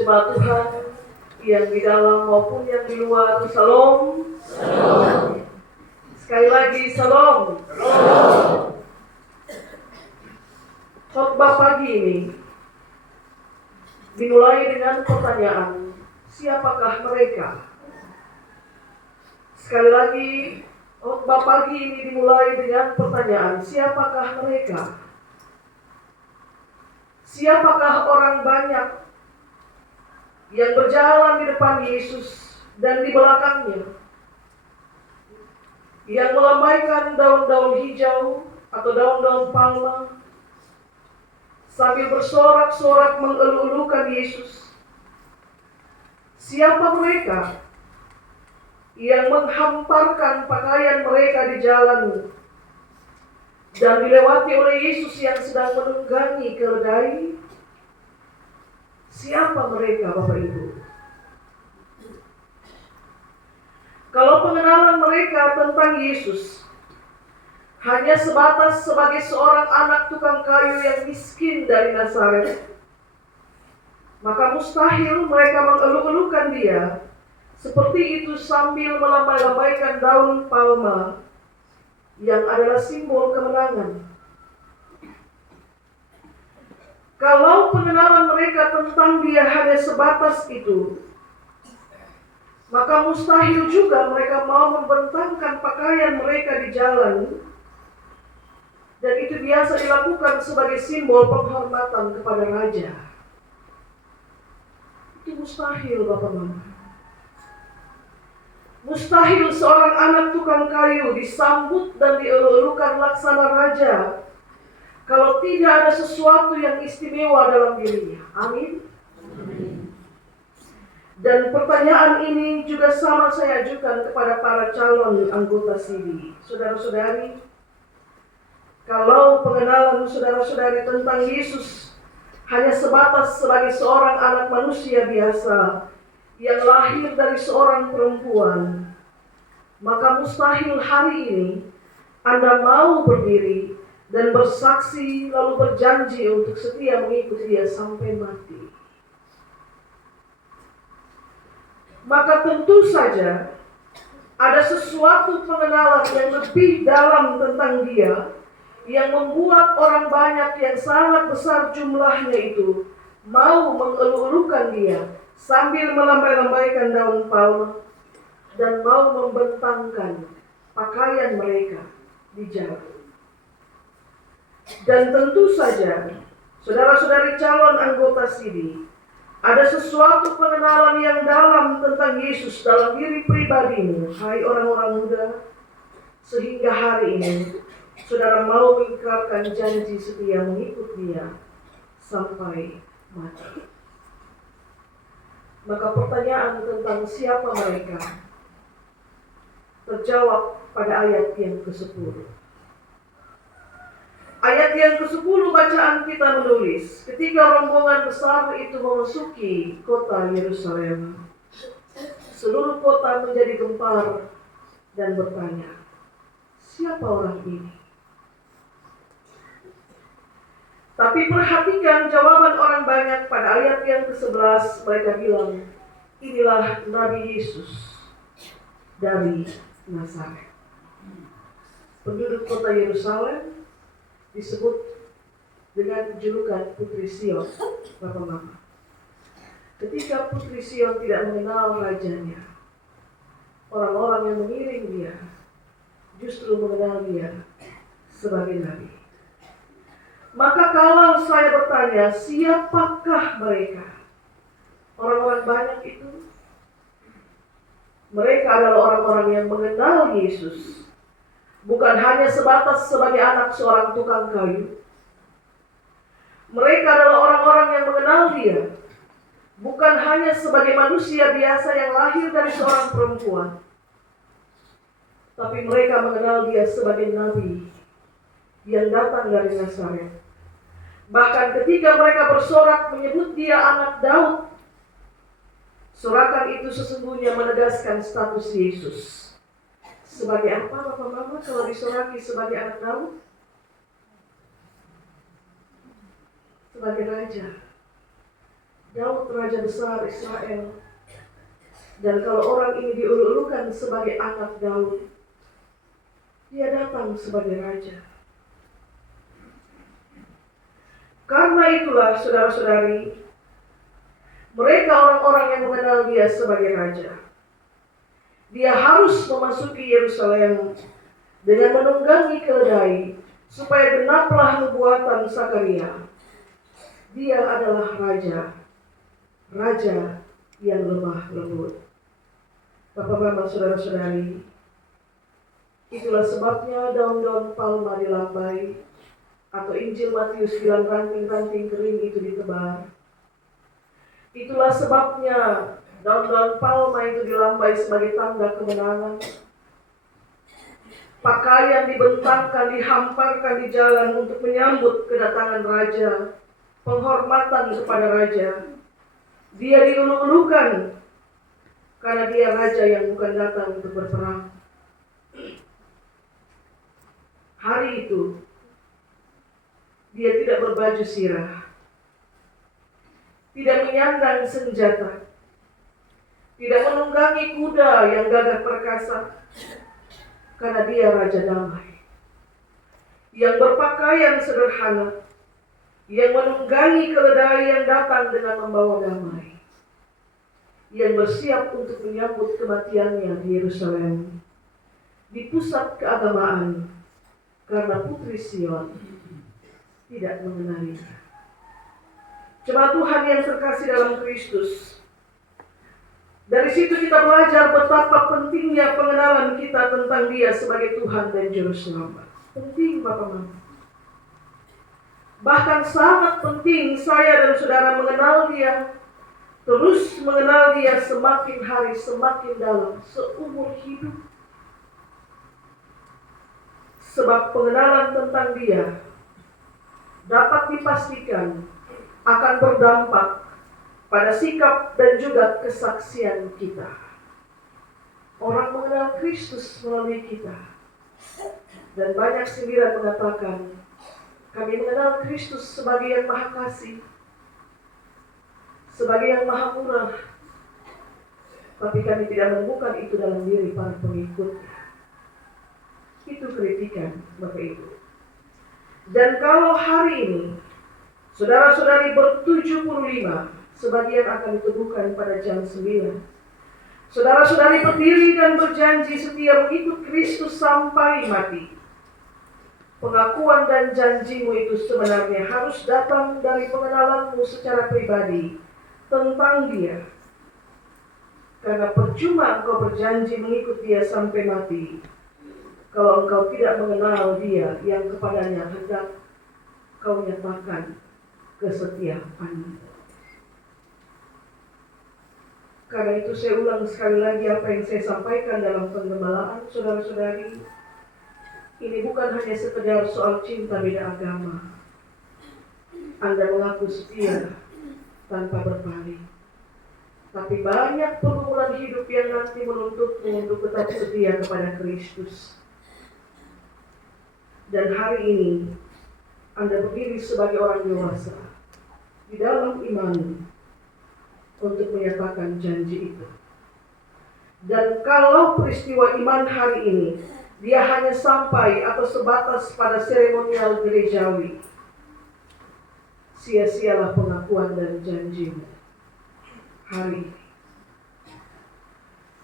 Jemaat Tuhan yang di dalam maupun yang di luar, Salam. Salam. Sekali lagi, Salam. Salam. Khotbah pagi ini dimulai dengan pertanyaan, siapakah mereka? Sekali lagi, khotbah pagi ini dimulai dengan pertanyaan, siapakah mereka? Siapakah orang banyak yang berjalan di depan Yesus dan di belakangnya, yang melambaikan daun-daun hijau atau daun-daun palma sambil bersorak-sorak mengeluh-elukan Yesus? Siapa mereka yang menghamparkan pakaian mereka di jalan dan dilewati oleh Yesus yang sedang menunggangi keledai? Siapa mereka, Bapak Ibu? Kalau pengenalan mereka tentang Yesus hanya sebatas sebagai seorang anak tukang kayu yang miskin dari Nazaret, maka mustahil mereka mengeluh-elukan dia seperti itu sambil melambai-lambaikan daun palma yang adalah simbol kemenangan. Kalau pengenalan mereka tentang dia hanya sebatas itu, maka mustahil juga mereka mau membentangkan pakaian mereka di jalan, dan itu biasa dilakukan sebagai simbol penghormatan kepada raja. Itu mustahil, Bapak Mama. Mustahil seorang anak tukang kayu disambut dan dielulukan laksana raja kalau tidak ada sesuatu yang istimewa dalam dirinya. Amin. Amin. Dan pertanyaan ini juga sama saya ajukan kepada para calon anggota SIDI. Saudara-saudari, kalau pengenalan saudara-saudari tentang Yesus hanya sebatas sebagai seorang anak manusia biasa yang lahir dari seorang perempuan, maka mustahil hari ini Anda mau berdiri dan bersaksi lalu berjanji untuk setia mengikuti dia sampai mati. Maka tentu saja ada sesuatu pengenalan yang lebih dalam tentang dia yang membuat orang banyak yang sangat besar jumlahnya itu mau mengeluh-elukan dia sambil melambai-lambaikan daun palma dan mau membentangkan pakaian mereka di jalan. Dan tentu saja, saudara-saudari calon anggota SIDI, ada sesuatu pengenalan yang dalam tentang Yesus dalam diri pribadimu, hai orang-orang muda, sehingga hari ini saudara mau mengikrarkan janji setia mengikut dia sampai mati. Maka pertanyaan tentang siapa mereka terjawab pada ayat yang ke-10. Ayat yang ke-10 bacaan kita menulis, ketika rombongan besar itu memasuki kota Yerusalem, seluruh kota menjadi gempar dan bertanya, siapa orang ini? Tapi perhatikan jawaban orang banyak pada ayat yang ke-11, mereka bilang, inilah Nabi Yesus dari Nazaret. Penduduk kota Yerusalem disebut dengan julukan Putri Sion, Bapak Mama. Ketika Putri Sion tidak mengenal rajanya, orang-orang yang mengiring dia justru mengenal dia sebagai Nabi. Maka kalau saya bertanya, siapakah mereka? Orang-orang banyak itu, mereka adalah orang-orang yang mengenal Yesus, bukan hanya sebatas sebagai anak seorang tukang kayu. Mereka adalah orang-orang yang mengenal dia, bukan hanya sebagai manusia biasa yang lahir dari seorang perempuan, tapi mereka mengenal dia sebagai Nabi yang datang dari Nazaret. Bahkan ketika mereka bersorak menyebut dia anak Daud, sorakan itu sesungguhnya menegaskan status Yesus. Sebagai apa, Bapak Mama, kalau disoraki sebagai anak Daud? Sebagai raja. Daud raja besar Israel. Dan kalau orang ini diulu-ulukan sebagai anak Daud, dia datang sebagai raja. Karena itulah saudara-saudari, mereka orang-orang yang mengenal dia sebagai raja. Dia harus memasuki Yerusalem dengan menunggangi keledai, supaya genaplah nubuatan Zakaria. Dia adalah raja, raja yang lemah lembut. Bapak-bapak, saudara-saudari, itulah sebabnya daun-daun palma dilambai, atau Injil Matius bilang ranting-ranting kering itu ditebar. Itulah sebabnya daun-daun palma itu dilambai sebagai tanda kemenangan. Pakaian dibentangkan, dihamparkan di jalan untuk menyambut kedatangan raja, penghormatan kepada raja. Dia diulu-ulukan karena dia raja yang bukan datang untuk berperang. Hari itu dia tidak berbaju sirah, tidak menyandang senjata, tidak menunggangi kuda yang gagah perkasa, karena dia raja damai, yang berpakaian sederhana, yang menunggangi keledai yang datang dengan membawa damai, yang bersiap untuk menyambut kematiannya di Yerusalem, di pusat keagamaan, karena Putri Sion tidak mengenalinya. Jemaat Tuhan yang terkasih dalam Kristus, dari situ kita belajar betapa pentingnya pengenalan kita tentang Dia sebagai Tuhan dan Juru Selamat. Penting, Bapak Mama. Bahkan sangat penting saya dan saudara mengenal Dia, terus mengenal Dia semakin hari semakin dalam seumur hidup. Sebab pengenalan tentang Dia dapat dipastikan akan berdampak pada sikap dan juga kesaksian kita. Orang mengenal Kristus melalui kita. Dan banyak sindiran mengatakan, kami mengenal Kristus sebagai yang maha kasih, sebagai yang maha murah, tapi kami tidak menemukan itu dalam diri para pengikutnya. Itu kritikan Bapak Ibu. Dan kalau hari ini saudara-saudari ber-75, sebagian akan ditemukan pada jam 9. Saudara-saudari berdiri dan berjanji setia mengikut Kristus sampai mati. Pengakuan dan janjimu itu sebenarnya harus datang dari pengenalanmu secara pribadi tentang Dia. Karena percuma engkau berjanji mengikut Dia sampai mati, kalau engkau tidak mengenal Dia yang kepadanya hendak kau nyatakan kesetiaan. Karena itu saya ulang sekali lagi apa yang saya sampaikan dalam penggembalaan, saudara-saudari. Ini bukan hanya sekedar soal cinta beda agama. Anda mengaku setia tanpa berpaling. Tapi banyak pergumulan hidup yang nanti menuntutmu untuk tetap setia kepada Kristus. Dan hari ini Anda berdiri sebagai orang dewasa di dalam iman untuk menyatakan janji itu. Dan kalau peristiwa iman hari ini dia hanya sampai atau sebatas pada seremonial gerejawi, sia-sialah pengakuan dan janjimu hari ini.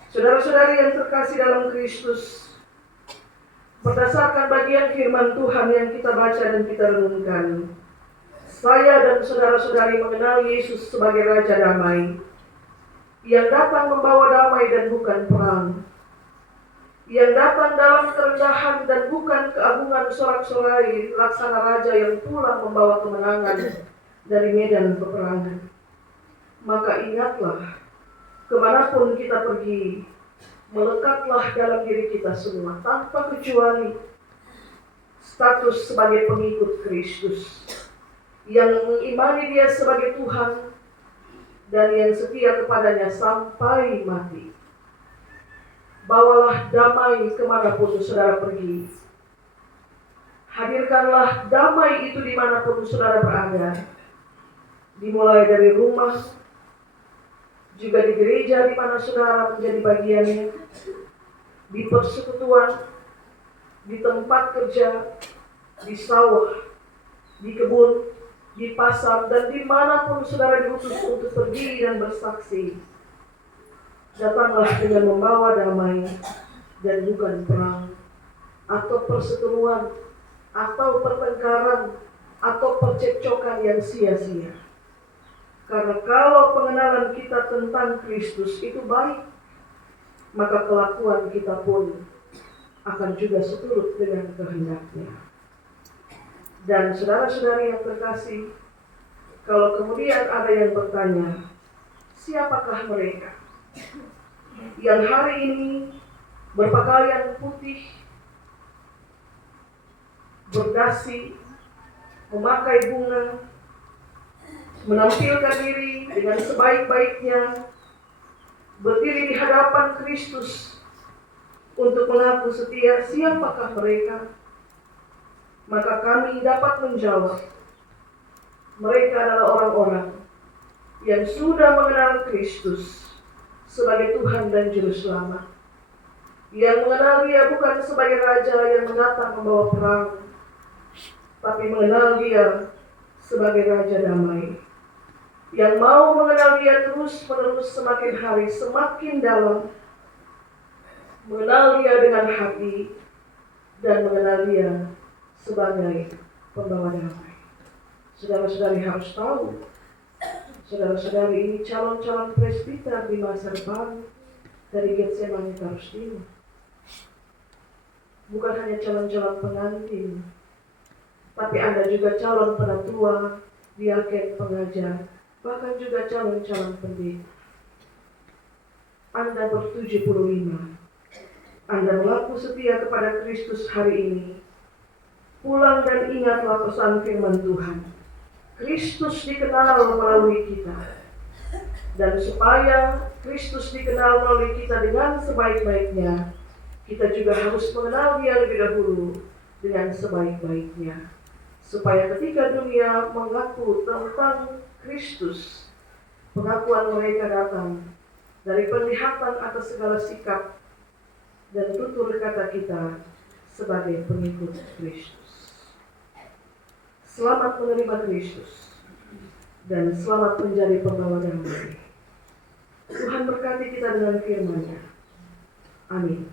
Saudara-saudari yang terkasih dalam Kristus, berdasarkan bagian firman Tuhan yang kita baca dan kita renungkan, saya dan saudara-saudari mengenal Yesus sebagai Raja Damai, yang datang membawa damai dan bukan perang, yang datang dalam kerendahan dan bukan keagungan sorak-sorai, laksana raja yang pulang membawa kemenangan dari medan peperangan. Maka ingatlah, kemanapun kita pergi, melekatlah dalam diri kita semua, tanpa kecuali, status sebagai pengikut Kristus, yang mengimani Dia sebagai Tuhan, dan yang setia kepadanya sampai mati. Bawalah damai kemanapun saudara pergi. Hadirkanlah damai itu dimanapun saudara berada. Dimulai dari rumah, juga di gereja di mana saudara menjadi bagiannya, di persekutuan, di tempat kerja, di sawah, di kebun, di pasar, dan dimanapun saudara diutus untuk pergi dan bersaksi. Datanglah dengan membawa damai dan bukan perang, atau perseteruan, atau pertengkaran, atau percekcokan yang sia-sia. Karena kalau pengenalan kita tentang Kristus itu baik, maka kelakuan kita pun akan juga seturut dengan kehendaknya. Dan saudara-saudari yang terkasih, kalau kemudian ada yang bertanya, siapakah mereka yang hari ini berpakaian putih, berdasi, memakai bunga, menampilkan diri dengan sebaik-baiknya, berdiri di hadapan Kristus untuk mengaku setia, siapakah mereka? Maka kami dapat menjawab, mereka adalah orang-orang yang sudah mengenal Kristus sebagai Tuhan dan Juru Selamat, yang mengenal Dia bukan sebagai Raja yang mendatang membawa perang, tapi mengenal Dia sebagai Raja damai, yang mau mengenal Dia terus-menerus semakin hari semakin dalam, mengenal Dia dengan hati, dan mengenal Dia sebagai pembawa damai. Saudara-saudari harus tahu, saudara-saudari ini calon-calon presbiter di masa depan dari Getsemani Tarus Timur. Bukan hanya calon-calon pengantin, tapi Anda juga calon penatua, diaken, pengajar, bahkan juga calon-calon pendeta. Anda ber-75. Anda mengaku setia kepada Kristus hari ini. Pulang dan ingatlah pesan firman Tuhan. Kristus dikenal melalui kita. Dan supaya Kristus dikenal melalui kita dengan sebaik-baiknya, kita juga harus mengenal Dia lebih dahulu dengan sebaik-baiknya. Supaya ketika dunia mengaku tentang Kristus, pengakuan mereka datang dari penglihatan atas segala sikap dan tutur kata kita sebagai pengikut Kristus. Selamat menerima Kristus dan selamat menjadi pembawa damai. Tuhan berkati kita dengan firman-Nya. Amin.